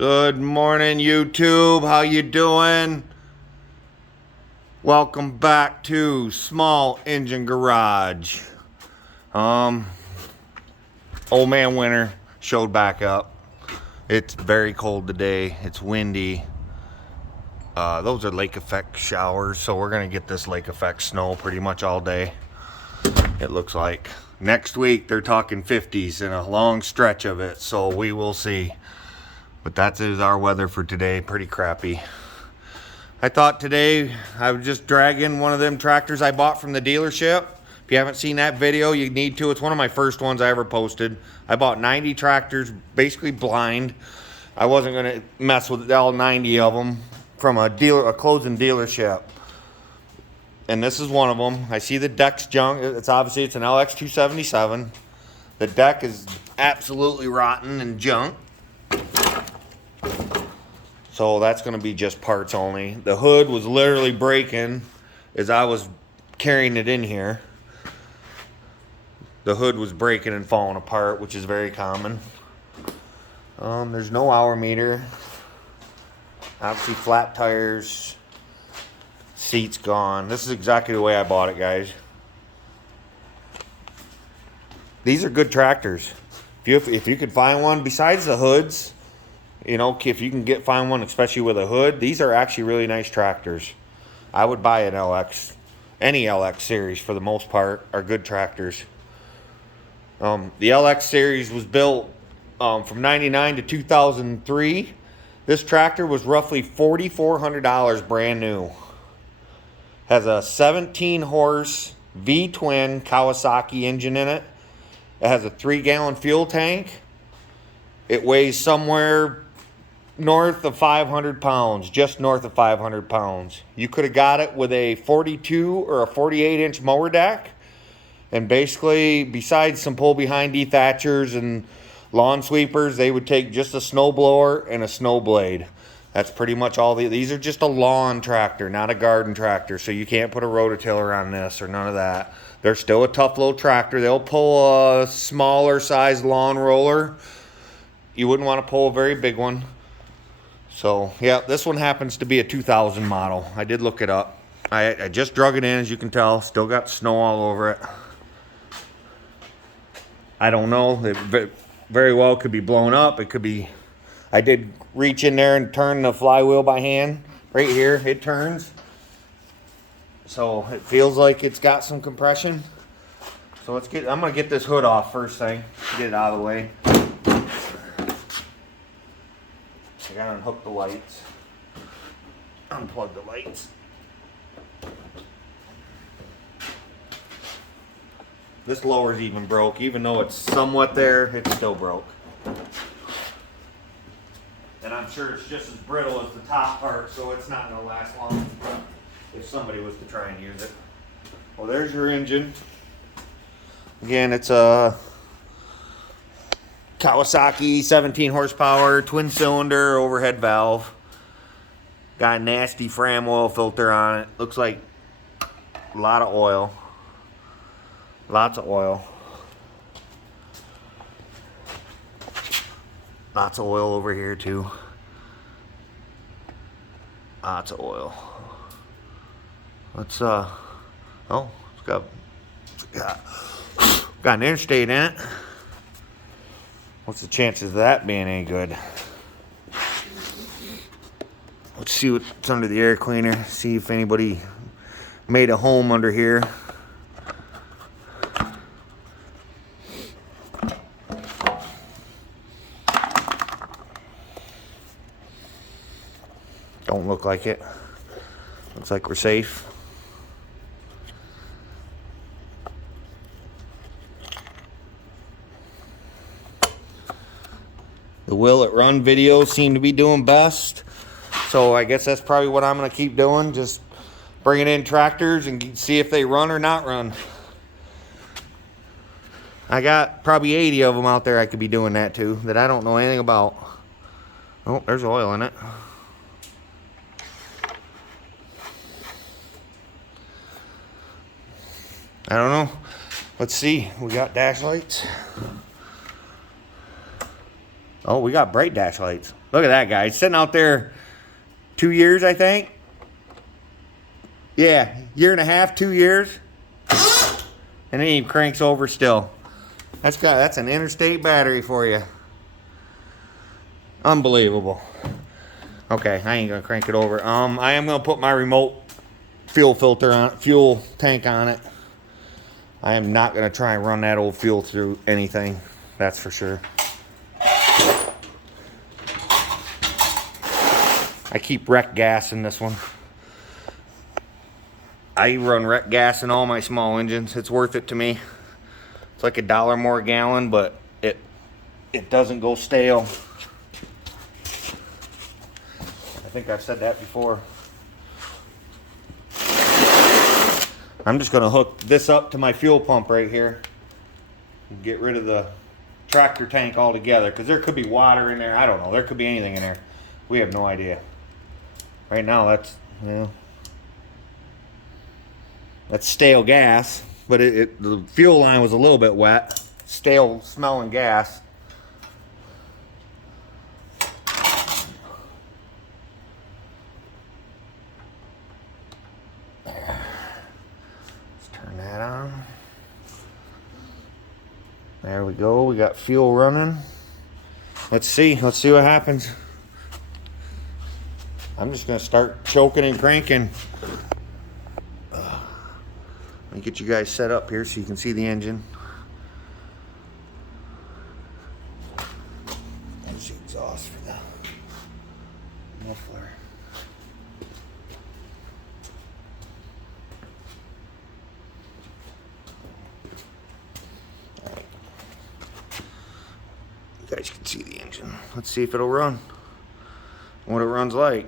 Good morning, YouTube. How you doing? Welcome back to Small Engine Garage. Old man winter showed back up. It's very cold today. It's windy. Those are lake effect showers, so we're gonna get this lake effect snow pretty much all day. It looks like next week they're talking 50s in a long stretch of it, so we will see. But that is our weather for today. Pretty crappy. I thought today I would just drag in one of them tractors I bought from the dealership. If you haven't seen that video, you need to. It's one of my first ones I ever posted. I bought 90 tractors, basically blind. I wasn't gonna mess with all 90 of them from a closing dealership. And this is one of them. I see the deck's junk. It's obviously an lx277. The deck is absolutely rotten and junk. So that's going to be just parts only. The hood was literally breaking as I was carrying it in here. The hood was breaking and falling apart, which is very common. There's no hour meter. Obviously flat tires. Seat's gone. This is exactly the way I bought it, guys. These are good tractors. If you could find one besides the hoods, you know, if you can find one, especially with a hood, these are actually really nice tractors. I would buy an LX. Any LX series, for the most part, are good tractors. The LX series was built from 99 to 2003. This tractor was roughly $4,400 brand new. Has a 17 horse V-twin Kawasaki engine in it. It has a 3-gallon fuel tank. It weighs somewhere north of 500 pounds, just north of 500 pounds. You could have got it with a 42 or a 48-inch mower deck. And basically, besides some pull-behind dethatchers and lawn sweepers, they would take just a snow blower and a snow blade. That's pretty much all. These are just a lawn tractor, not a garden tractor. So you can't put a rototiller on this or none of that. They're still a tough little tractor. They'll pull a smaller size lawn roller. You wouldn't want to pull a very big one. So, yeah, this one happens to be a 2000 model. I did look it up. I just drug it in, as you can tell. Still got snow all over it. I don't know. It very well could be blown up. It could be... I did reach in there and turn the flywheel by hand. Right here, it turns. So, it feels like it's got some compression. So, I'm going to get this hood off first thing. Get it out of the way. I gotta unhook the lights, unplug the lights. This lower's even broke, even though it's somewhat there, it's still broke. And I'm sure it's just as brittle as the top part, so it's not gonna last long if somebody was to try and use it. Well, there's your engine. Again, it's a Kawasaki 17 horsepower, twin cylinder, overhead valve. Got a nasty Fram oil filter on it. Looks like a lot of oil. Lots of oil. Lots of oil over here too. Lots of oil. Let's oh, it's got an interstate in it. What's the chances of that being any good? Let's see what's under the air cleaner. See if anybody made a home under here. Don't look like it. Looks like we're safe. The will it run videos seem to be doing best. So I guess that's probably what I'm going to keep doing. Just bringing in tractors and see if they run or not run. I got probably 80 of them out there I could be doing that to that I don't know anything about. Oh, there's oil in it. I don't know. Let's see. We got dash lights. Oh, we got bright dash lights. Look at that guy. He's sitting out there 2 years, I think. Yeah, year and a half, 2 years. And then he cranks over still. That's an interstate battery for you. Unbelievable. Okay, I ain't gonna crank it over. I am gonna put my remote fuel tank on it. I am not gonna try and run that old fuel through anything. That's for sure. I keep wreck gas in this one. I run wreck gas in all my small engines. It's worth it to me. It's like $1 more a gallon, but it doesn't go stale. I think I've said that before. I'm just gonna hook this up to my fuel pump right here and get rid of the tractor tank altogether, because there could be water in there. I don't know. There could be anything in there. We have no idea. Right now, that's, you know, that's stale gas, but the fuel line was a little bit wet. Stale smelling gas. There. Let's turn that on. There we go. We got fuel running. Let's see what happens. I'm just gonna start choking and cranking. Let me get you guys set up here so you can see the engine. There's the exhaust for the muffler. All right. You guys can see the engine. Let's see if it'll run. What it runs like.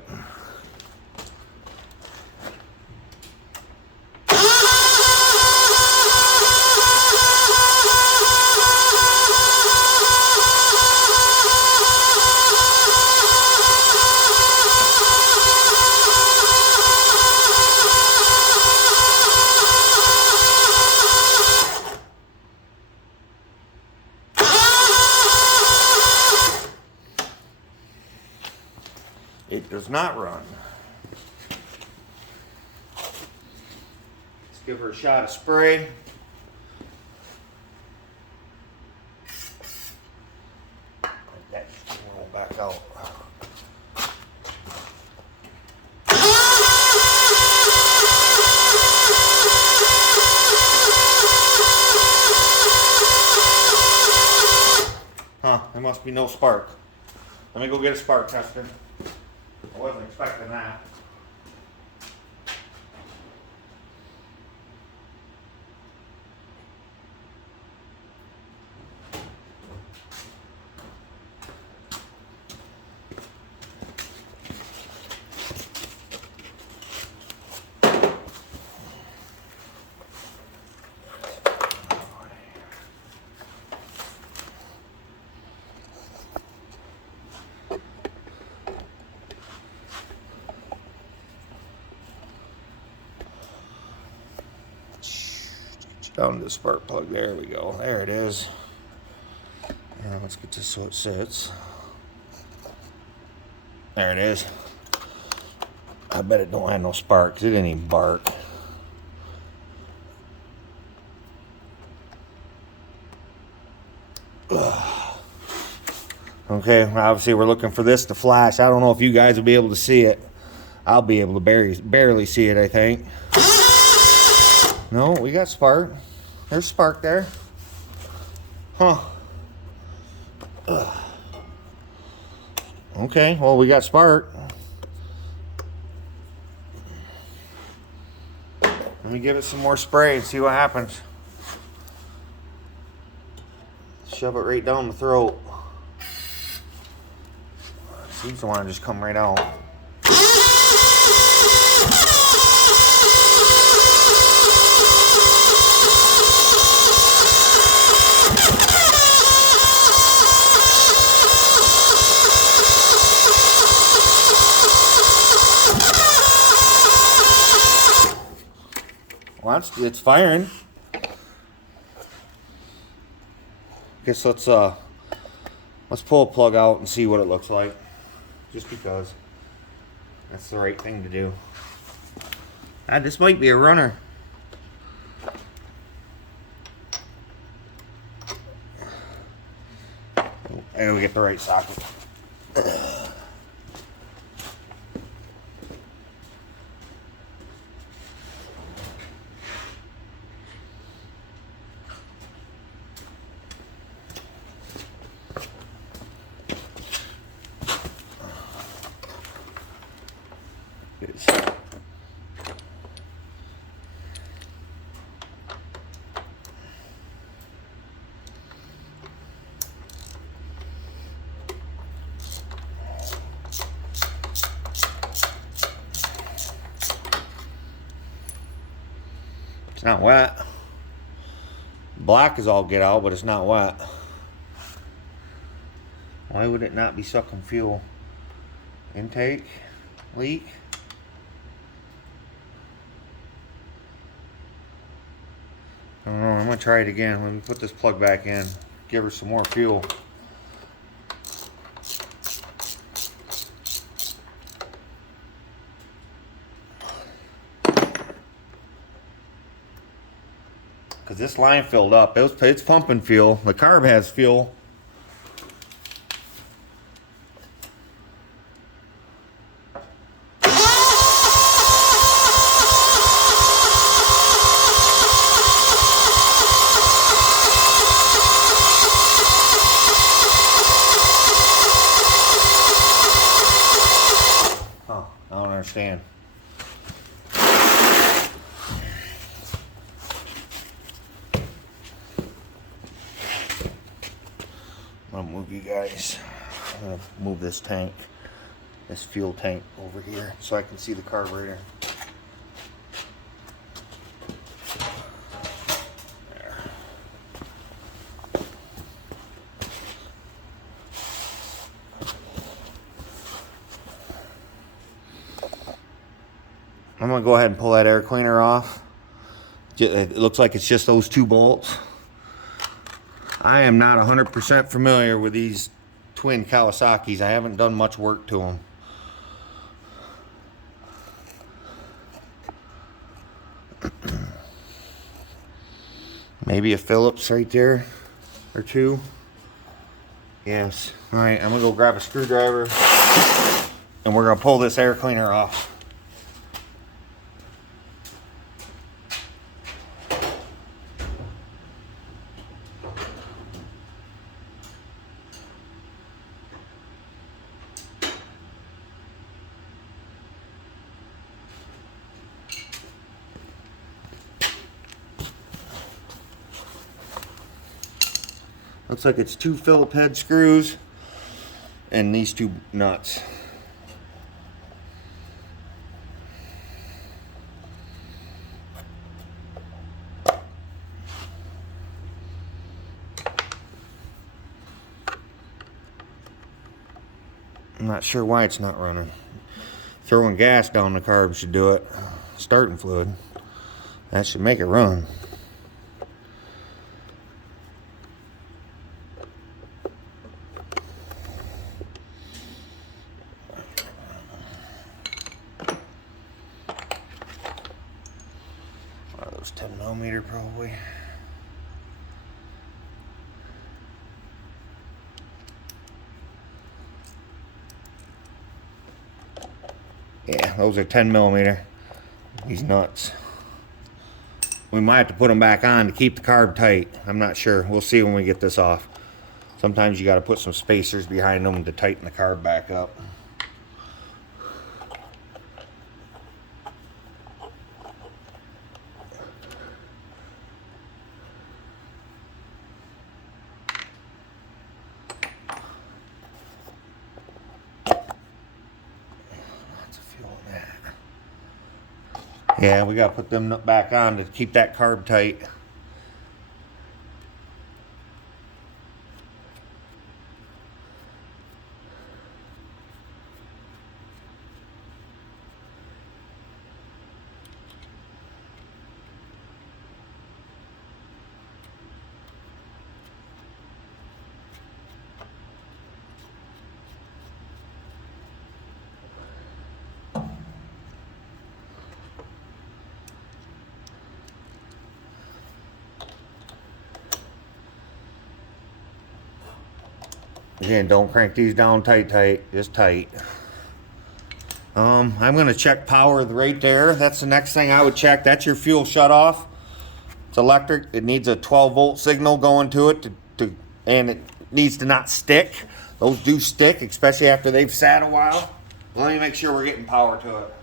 It does not run. Let's give her a shot of spray. That just roll back out. Huh, there must be no spark. Let me go get a spark tester. I wasn't expecting that. Down to the spark plug. There we go. There it is. Now let's get this so it sits. There it is. I bet it don't have no spark because it didn't even bark. Ugh. Okay, obviously we're looking for this to flash. I don't know if you guys will be able to see it. I'll be able to barely see it, I think. No, we got spark. There's spark there. Huh. Ugh. Okay, well, we got spark. Let me give it some more spray and see what happens. Shove it right down the throat. Seems to want to just come right out. Well, it's firing. Guess let's Let's pull a plug out and see what it looks like. Just because that's the right thing to do. This might be a runner. There we get the right socket. It's not wet. Black is all get out, but it's not wet. Why would it not be sucking fuel? Intake? Leak? I don't know, I'm gonna try it again. Let me put this plug back in. Give her some more fuel. Because this line filled up. It's pumping fuel. The carb has fuel. Huh, I don't understand. I'm gonna move you guys. I'm gonna move this tank, this fuel tank over here so I can see the carburetor. There. I'm gonna go ahead and pull that air cleaner off. It looks like it's just those two bolts. I am not 100% familiar with these twin Kawasaki's. I haven't done much work to them. Maybe a Phillips right there or two. Yes. All right, I'm gonna go grab a screwdriver and we're gonna pull this air cleaner off. Looks like it's two Phillip head screws and these two nuts. I'm not sure why it's not running. Throwing gas down the carb should do it. Starting fluid. That should make it run. One of those 10mm probably. Yeah, those are 10mm. These nuts. We might have to put them back on to keep the carb tight. I'm not sure. We'll see when we get this off. Sometimes you got to put some spacers behind them to tighten the carb back up. Yeah, we got to put them back on to keep that carb tight. Again, don't crank these down tight, just tight. I'm gonna check power right there. That's the next thing I would check. That's your fuel shutoff. It's electric. It needs a 12-volt signal going to it and it needs to not stick. Those do stick, especially after they've sat a while. Let me make sure we're getting power to it.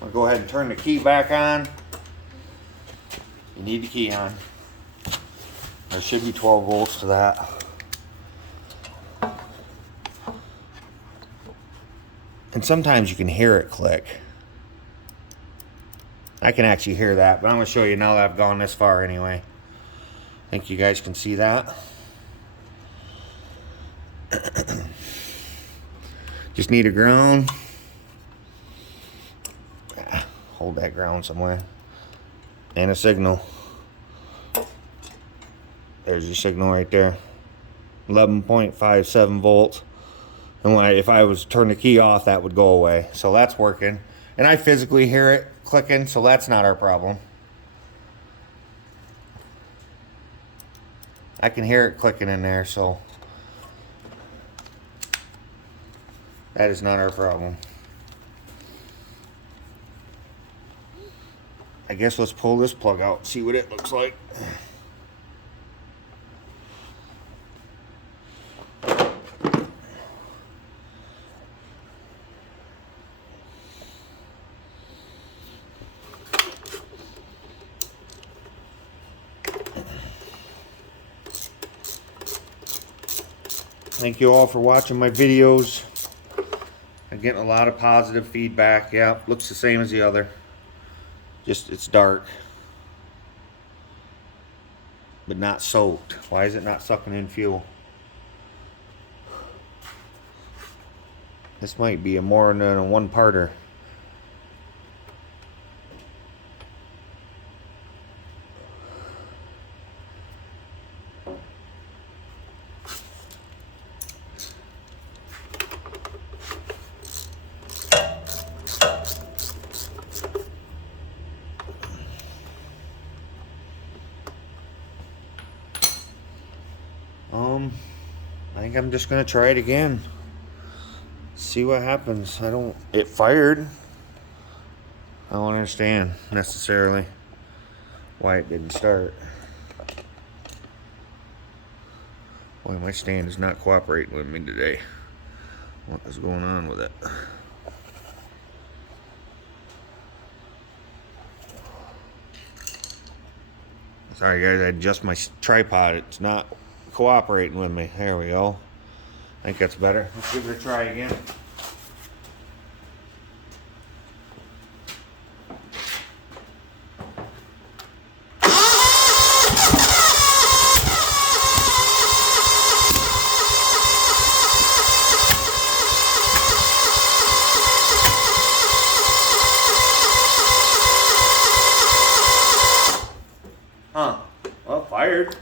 I'll go ahead and turn the key back on. You need the key on. There should be 12 volts to that. And sometimes you can hear it click. I can actually hear that, but I'm going to show you now that I've gone this far anyway. I think you guys can see that. Just need a ground. Hold that ground somewhere. And a signal. There's your signal right there. 11.57 volts. And if I was to turn the key off, that would go away. So that's working. And I physically hear it clicking, so that's not our problem. I can hear it clicking in there, so that is not our problem. I guess let's pull this plug out, see what it looks like. Thank you all for watching my videos. I'm getting a lot of positive feedback. Yeah, looks the same as the other. Just it's dark, but not soaked. Why is it not sucking in fuel? This might be more than a one-parter. I think I'm just gonna try it again. See what happens. It fired. I don't understand necessarily why it didn't start. Boy, my stand is not cooperating with me today. What is going on with it? Sorry guys, I adjust my tripod. It's not cooperating with me. There we go. I think that's better. Let's give it a try again. Huh. Well, fired.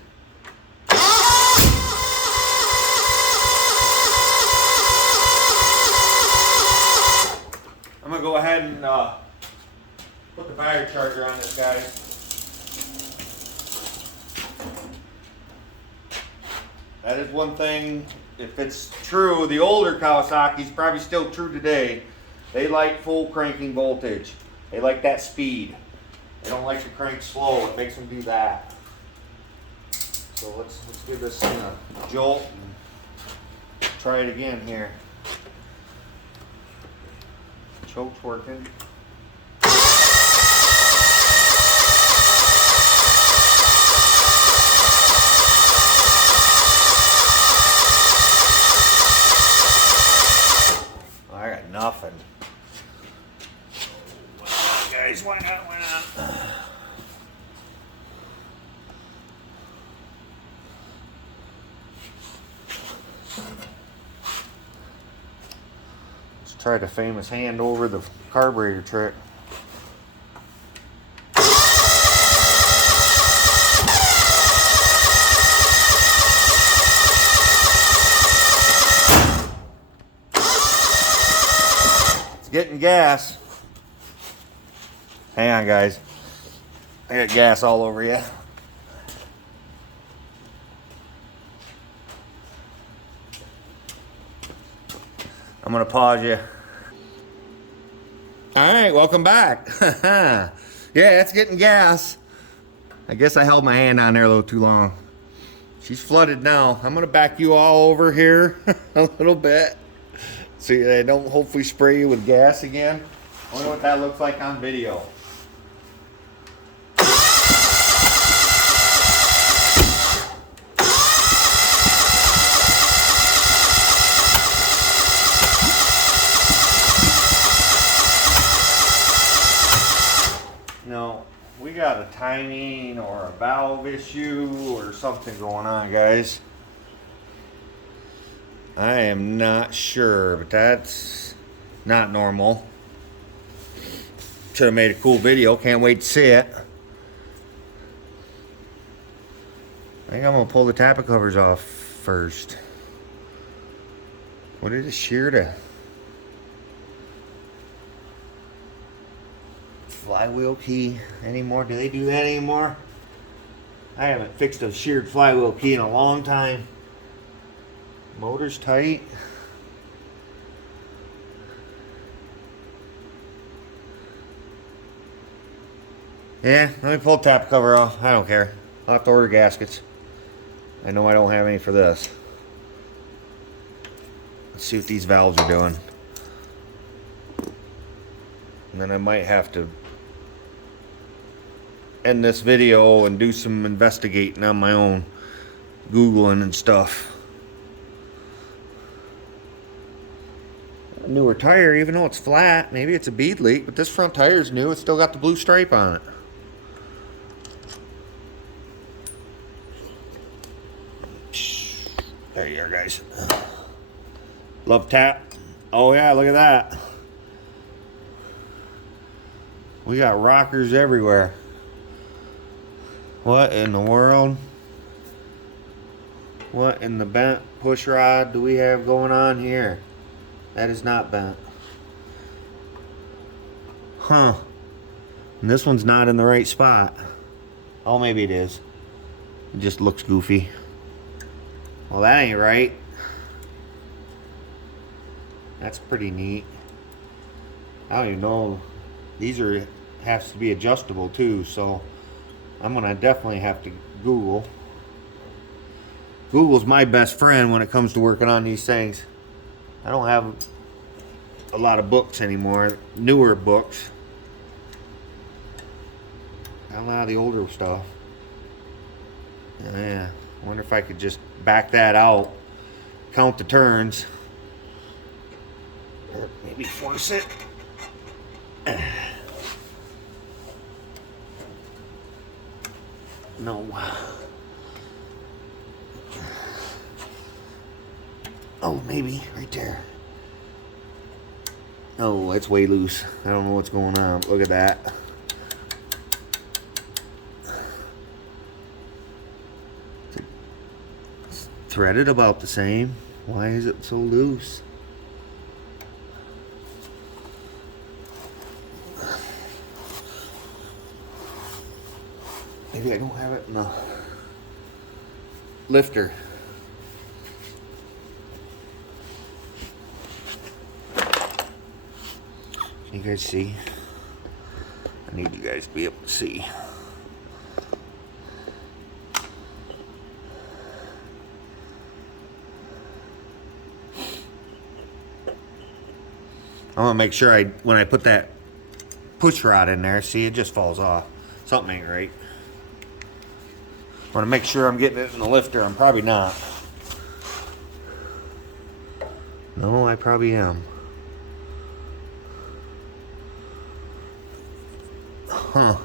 I'm gonna go ahead and put the battery charger on this guy. That is one thing, if it's true, the older Kawasaki's probably still true today. They like full cranking voltage. They like that speed. They don't like to crank slow. It makes them do that. So let's give this thing a jolt and try it again here. Choke's working. I got nothing. Why not, guys? Why not? Why not? Try the famous hand over the carburetor trick. It's getting gas. Hang on, guys. I got gas all over you. I'm gonna pause you. All right, welcome back. Yeah, it's getting gas. I guess I held my hand on there a little too long. She's flooded now. I'm gonna back you all over here a little bit so I don't hopefully spray you with gas again. I wonder what that looks like on video. No, we got a timing or a valve issue or something going on, guys. I am not sure, but that's not normal. Should have made a cool video. Can't wait to see it. I think I'm gonna pull the tappet covers off first. What did it shear to? Flywheel key anymore? Do they do that anymore? I haven't fixed a sheared flywheel key in a long time. Motor's tight. Yeah, let me pull the tappet cover off. I don't care. I'll have to order gaskets. I know I don't have any for this. Let's see what these valves are doing. And then I might have to end this video and do some investigating on my own. Googling and stuff. A newer tire, even though it's flat. Maybe it's a bead leak, but this front tire is new. It's still got the blue stripe on it. There you are, guys. Love tap. Oh yeah, look at that. We got rockers everywhere. What in the world? What in the bent push rod do we have going on here? That is not bent. Huh. And this one's not in the right spot. Oh, maybe it is. It just looks goofy. Well, that ain't right. That's pretty neat. I don't even know. These are has to be adjustable too, so I'm gonna definitely have to Google. Google's my best friend when it comes to working on these things. I don't have a lot of books anymore, newer books. Got a lot of the older stuff. Yeah, I wonder if I could just back that out, count the turns, or maybe force it. No. Oh, maybe right there. Oh, it's way loose. I don't know what's going on. Look at that. It's threaded about the same. Why is it so loose? Maybe I don't have it in the lifter. Can you guys see? I need you guys to be able to see. I'm gonna make sure when I put that push rod in there, see, it just falls off. Something ain't right. I want to make sure I'm getting it in the lifter. I'm probably not. No, I probably am. Huh.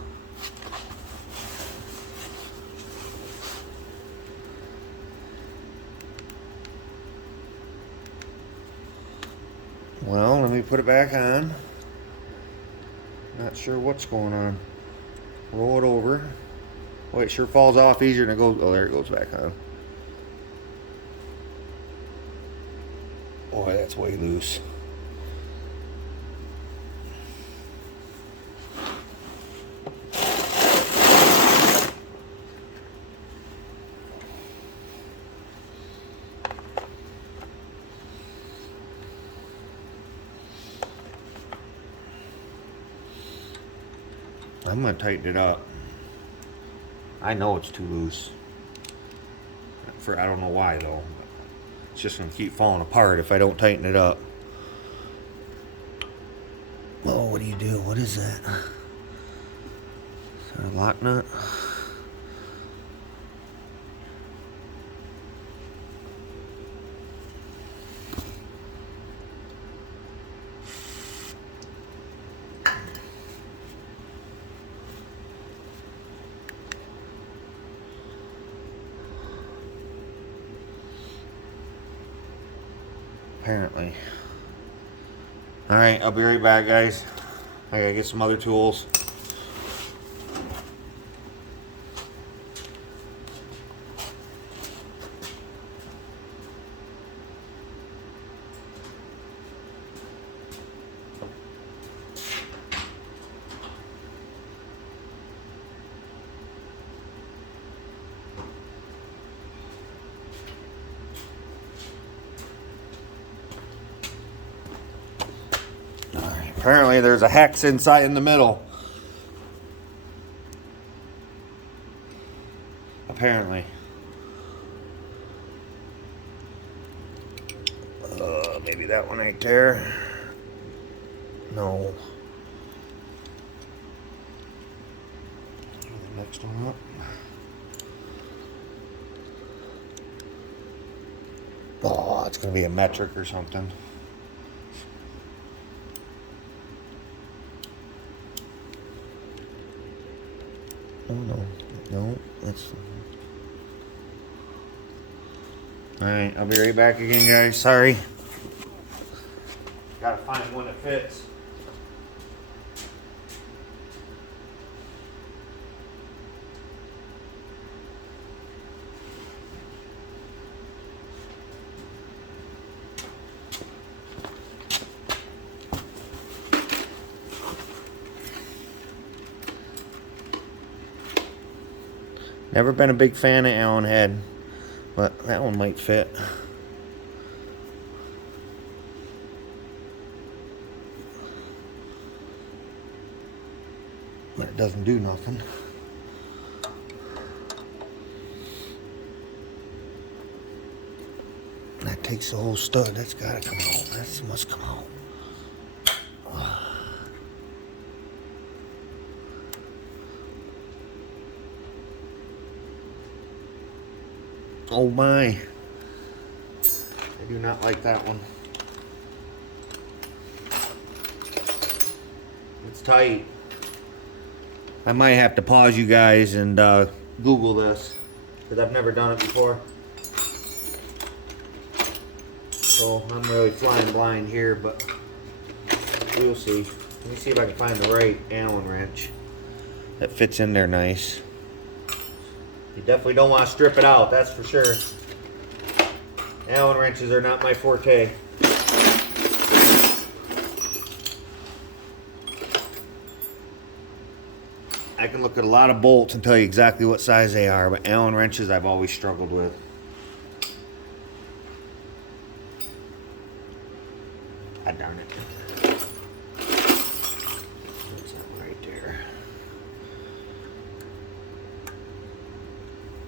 Well, let me put it back on. Not sure what's going on. Roll it over. Oh, it sure falls off easier than it goes. Oh, there it goes back on. Boy, that's way loose. I'm gonna tighten it up. I know it's too loose. I don't know why though. It's just gonna keep falling apart if I don't tighten it up. Oh, what do you do? What is that? Is that a lock nut? Apparently. Alright, I'll be right back, guys. I gotta get some other tools. Apparently there's a hex inside in the middle. Apparently. Maybe that one right there. No. The next one up. Oh, it's gonna be a metric or something. Oh no, that's... Alright, I'll be right back again, guys. Sorry. Gotta find one that fits. Never been a big fan of Allen head, but that one might fit. But it doesn't do nothing. That takes the whole stud. That's gotta come out. That must come out. Oh my. I do not like that one. It's tight. I might have to pause you guys and Google this, because I've never done it before. So I'm really flying blind here, but we'll see. Let me see if I can find the right Allen wrench that fits in there nice. You definitely don't want to strip it out, that's for sure. Allen wrenches are not my forte. I can look at a lot of bolts and tell you exactly what size they are, but Allen wrenches I've always struggled with. Ah, darn it. What's that one right there?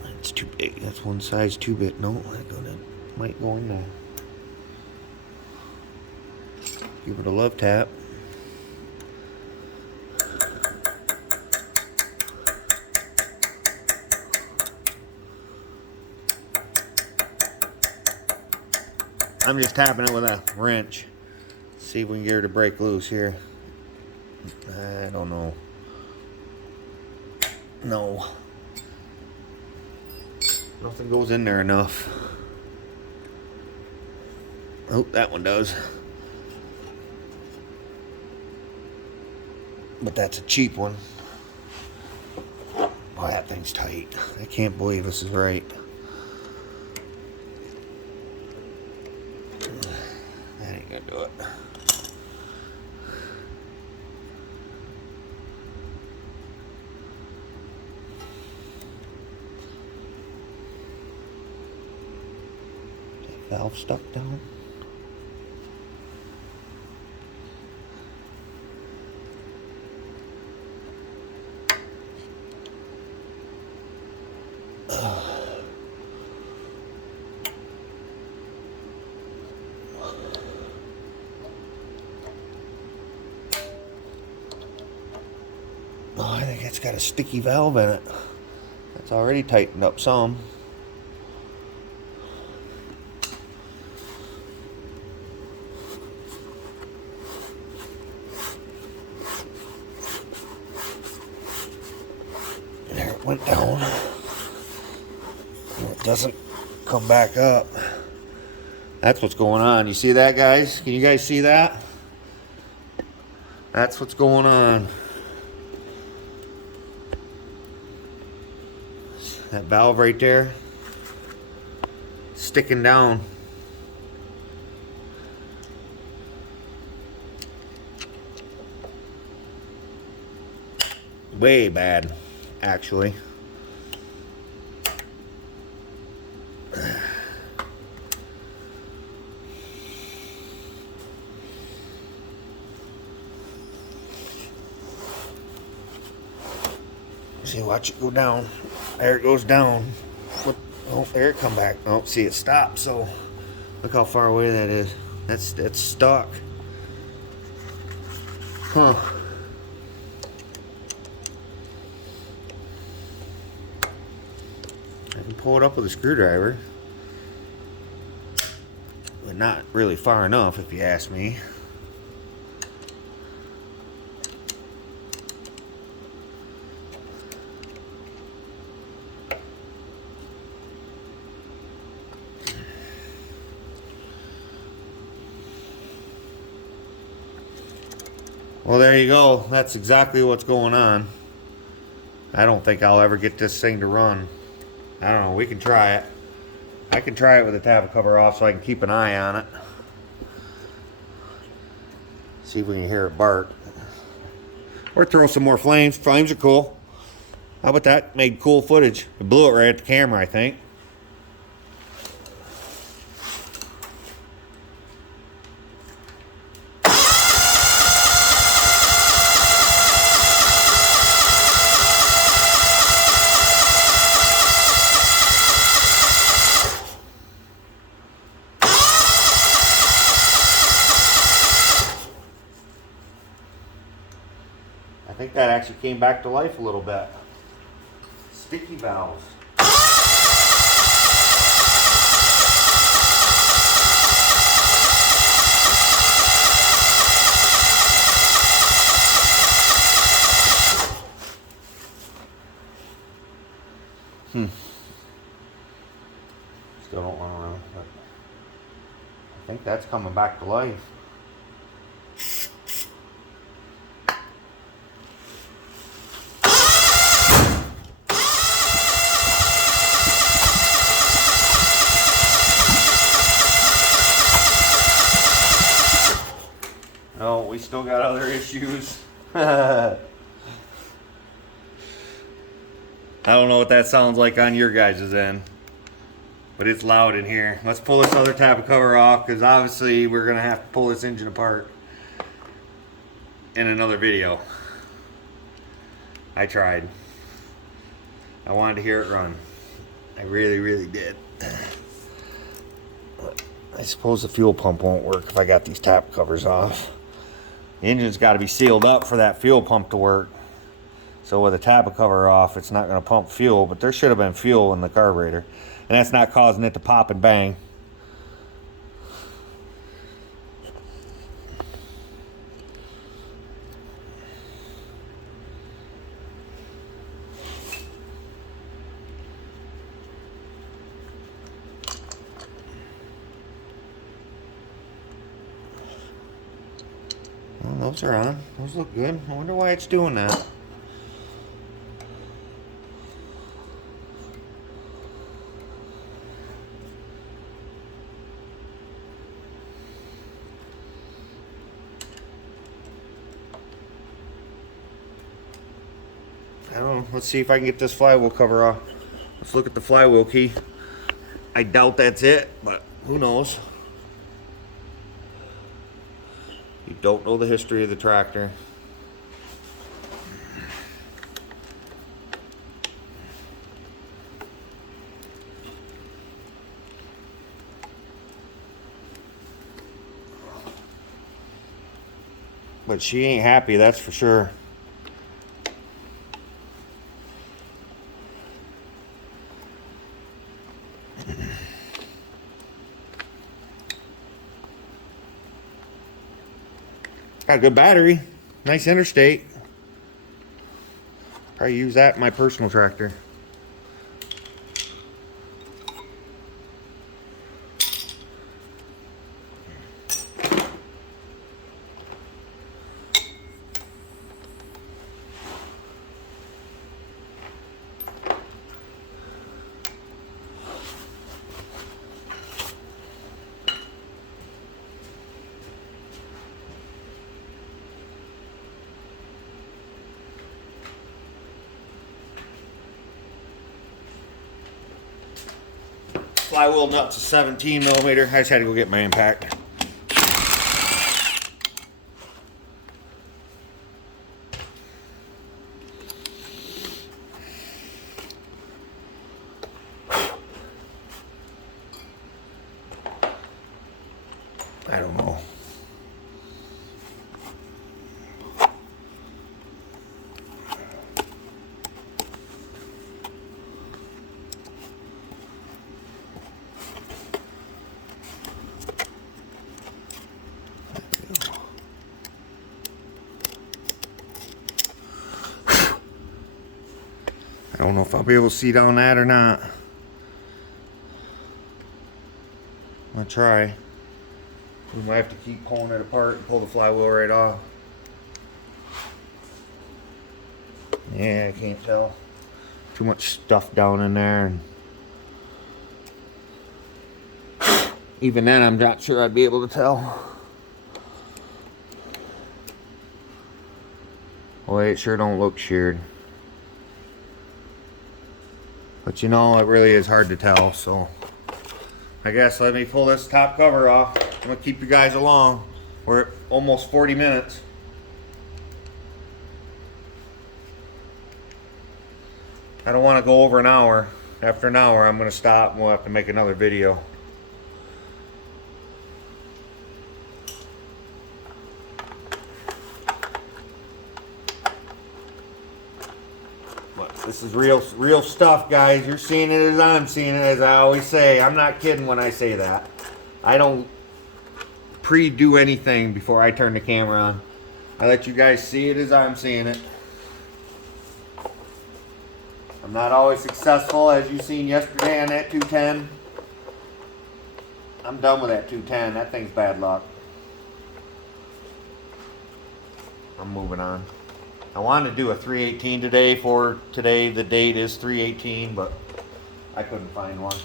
That's too big. That's one size too big. No, might go in there. Give it a love tap. I'm just tapping it with a wrench. See if we can get her to break loose here. I don't know. No. Nothing goes in there enough. Oh, that one does. but that's a cheap one. Oh, that thing's tight. I can't believe this is right. That ain't gonna do it. Valve stuck down. Oh, I think it's got a sticky valve in it. It's already tightened up some. There it went down. It doesn't come back up. That's what's going on. You see that, guys? Can you guys see that? That's what's going on. That valve right there, sticking down. Way bad, actually. See, watch it go down. There it goes down. Oh, there it come back. Oh, see, it stopped. So look how far away that is. That's stuck. Huh. I can pull it up with a screwdriver, but not really far enough, if you ask me. Well, there you go. That's exactly what's going on. I don't think I'll ever get this thing to run. I don't know. We can try it. I can try it with the tab cover off so I can keep an eye on it. See if we can hear it bark. Or throw some more flames. Flames are cool. How about that? Made cool footage. It blew it right at the camera, I think. I think that actually came back to life a little bit. Sticky valves. Still don't want to run, but I think that's coming back to life. No, we still got other issues. I don't know what that sounds like on your guys' end, but it's loud in here. Let's pull this other tab cover off, because obviously we're going to have to pull this engine apart in another video. I tried. I wanted to hear it run. I really, really did. I suppose the fuel pump won't work if I got these tab covers off. The engine's got to be sealed up for that fuel pump to work. So with the tab cover off, it's not going to pump fuel, but there should have been fuel in the carburetor. And that's not causing it to pop and bang. Well, Those are on. Those look good. I wonder why it's doing that. I don't know. Let's see if I can get this flywheel cover off. Let's look at the flywheel key. I doubt that's it, but who knows? You don't know the history of the tractor. But she ain't happy, that's for sure. Got a good battery. Nice interstate. Probably use that in my personal tractor. Flywheel nuts is 17 millimeter. I just had to go get my impact. I don't know. I don't know if I'll be able to see down that or not. I'm gonna try. We might have to keep pulling it apart and pull the flywheel right off. Yeah, I can't tell. Too much stuff down in there. And even then, I'm not sure I'd be able to tell. Well, it sure don't look sheared. But you know, it really is hard to tell, so I guess let me pull this top cover off. I'm gonna keep you guys along. We're at almost 40 minutes. I don't want to go over an hour. After an hour, I'm gonna stop and we'll have to make another video. This is real stuff, guys. You're seeing it as I'm seeing it, as I always say. I'm not kidding when I say that. I don't pre-do anything before I turn the camera on. I let you guys see it as I'm seeing it. I'm not always successful, as you seen yesterday on that 210. I'm done with that 210. That thing's bad luck. I'm moving on. I wanted to do a 318 today for today. The date is 318, but I couldn't find one.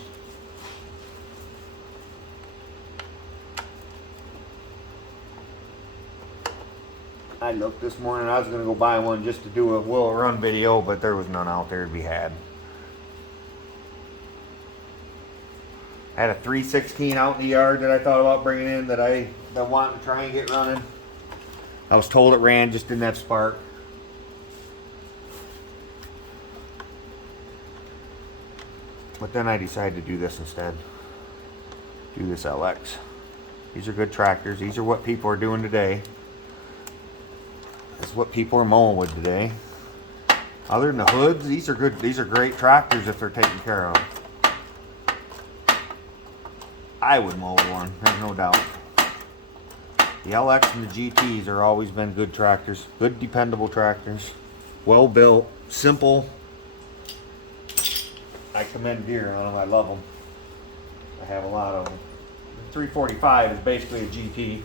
I looked this morning. I was going to go buy one just to do a will run video, but there was none out there to be had. I had a 316 out in the yard that I thought about bringing in that I wanted to try and get running. I was told it ran, just didn't have spark. But then I decided to do this instead. Do this LX. These are good tractors. These are what people are doing today. That's what people are mowing with today. Other than the hoods, these are good. These are great tractors if they're taken care of. I would mow one, there's no doubt. The LX and the GTs are always been good tractors. Good, dependable tractors. Well built, simple. I commend Deere on them. I love them. I have a lot of them. The 345 is basically a GT.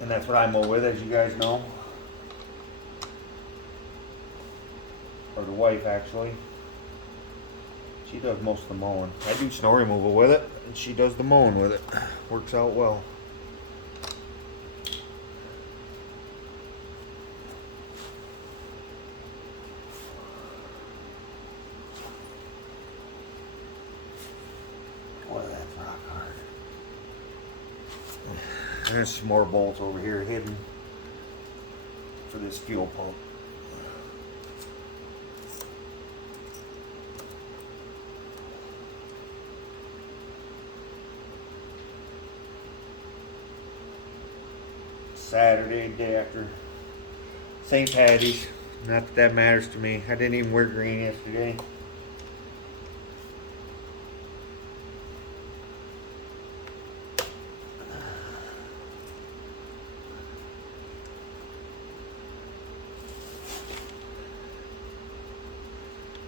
And that's what I mow with, as you guys know. Or the wife, actually. She does most of the mowing. I do snow removal with it, and she does the mowing with it. Works out well. Boy, that's rock hard. There's some more bolts over here hidden for this fuel pump. Saturday, day after St. Patty's. Not that that matters to me. I didn't even wear green yesterday.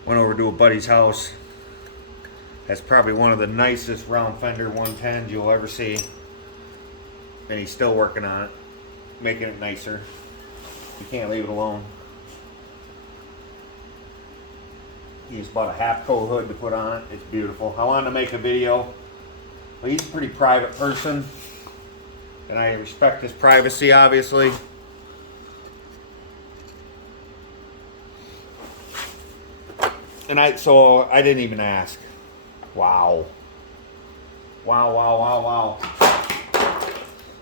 Went over to a buddy's house. That's probably one of the nicest round fender 110s you'll ever see. And he's still working on it, making it nicer. You can't leave it alone. He just bought a half coat hood to put on it. It's beautiful. I wanted to make a video. Well, he's a pretty private person, and I respect his privacy, obviously. And so I didn't even ask. Wow. Wow, wow, wow, wow.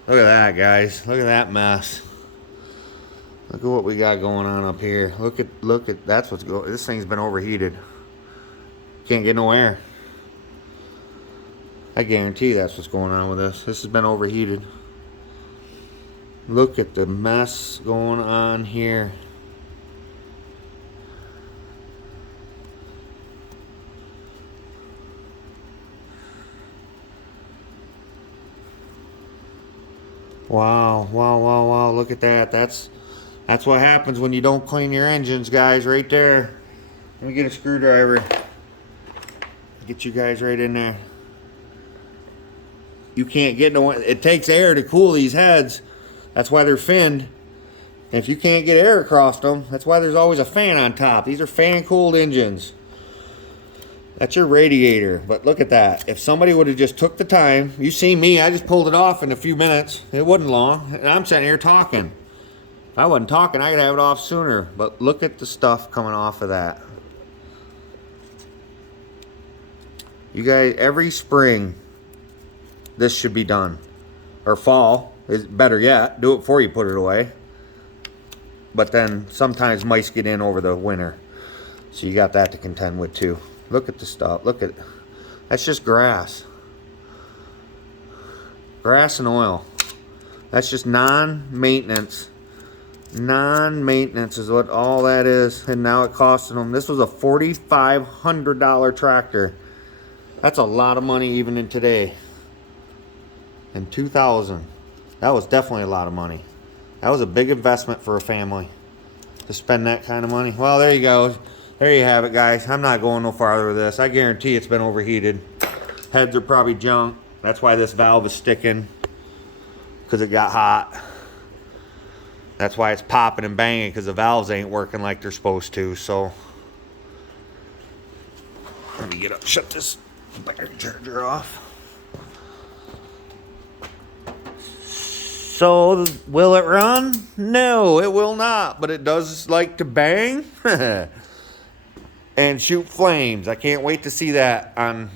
Look at that, guys. Look at that mess. Look at what we got going on up here. Look at that's what's going. This thing's been overheated. Can't get no air. I guarantee that's what's going on with this. This has been overheated. Look at the mess going on here. Wow, wow, wow, wow, look at that. That's what happens when you don't clean your engines, guys, right there. Let me get a screwdriver. Get you guys right in there. You can't get no, it takes air to cool these heads. That's why they're finned. And if you can't get air across them, that's why there's always a fan on top. These are fan-cooled engines. That's your radiator, but look at that. If somebody would have just took the time, you see me, I just pulled it off in a few minutes. It wasn't long, and I'm sitting here talking. If I wasn't talking, I could have it off sooner, but look at the stuff coming off of that. You guys, every spring, this should be done. Or fall, is better yet, do it before you put it away. But then sometimes mice get in over the winter. So you got that to contend with too. Look at the stuff. Look at, that's just grass. Grass and oil. That's just non-maintenance. Non-maintenance is what all that is. And now it costing them. This was a $4,500 tractor. That's a lot of money even in today. In 2000. That was definitely a lot of money. That was a big investment for a family to spend that kind of money. Well, there you go. There you have it, guys. I'm not going no farther with this. I guarantee it's been overheated. Heads are probably junk. That's why this valve is sticking, because it got hot. That's why it's popping and banging, because the valves ain't working like they're supposed to. So let me get up, shut this battery charger off. So will it run? No, it will not, but it does like to bang and shoot flames. I can't wait to see that on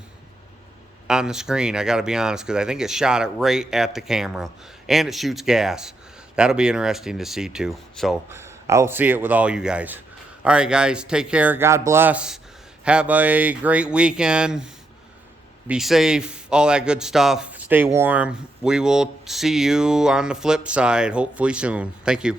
the screen. I got to be honest, because I think it shot it right at the camera, and it shoots gas. That'll be interesting to see too. So I'll see it with all you guys. All right, guys, take care. God bless. Have a great weekend. Be safe, all that good stuff. Stay warm. We will see you on the flip side hopefully soon. Thank you.